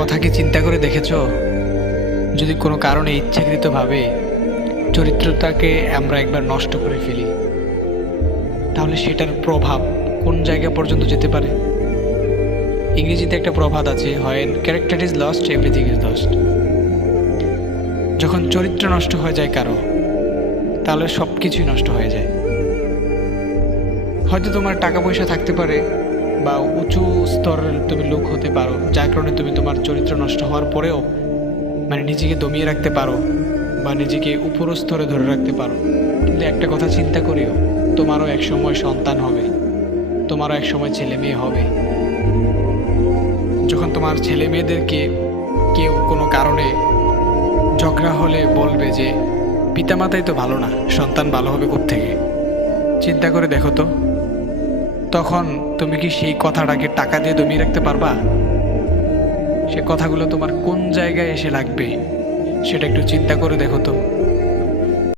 কথা কি চিন্তা করে দেখেছো? যদি কোনো কারণে ইচ্ছাকৃতভাবে চরিত্রটাকে আমরা একবার নষ্ট করে ফেলি, তাহলে সেটার প্রভাব কোন জায়গা পর্যন্ত যেতে পারে? ইংরেজিতে একটা প্রবাদ আছে, হয় character is lost everything is lost. যখন চরিত্র নষ্ট হয়ে যায় কারো, তাহলে সব কিছুই নষ্ট হয়ে যায়। হয়তো তোমার টাকা পয়সা থাকতে পারে বা উঁচু স্তরের তুমি লোক হতে পারো, যার কারণে তুমি তোমার চরিত্র নষ্ট হওয়ার পরেও নিজেকে দমিয়ে রাখতে পারো বা নিজেকে উপর স্তরে ধরে রাখতে পারো। কিন্তু একটা কথা চিন্তা করিও, তোমারও এক সময় সন্তান হবে, তোমারও এক সময় ছেলে মেয়ে হবে। যখন তোমার ছেলে মেয়েদেরকে কেউ কোনো কারণে ঝগড়া হলে বলবে যে পিতামাতাই তো ভালো না, সন্তান ভালো হবে কোত্থেকে? চিন্তা করে দেখো তো, তখন তুমি কি সেই কথাটাকে টাকা দিয়ে দমিয়ে রাখতে পারবা? সে কথাগুলো তোমার কোন জায়গায় এসে লাগবে সেটা একটু চিন্তা করে দেখো তো।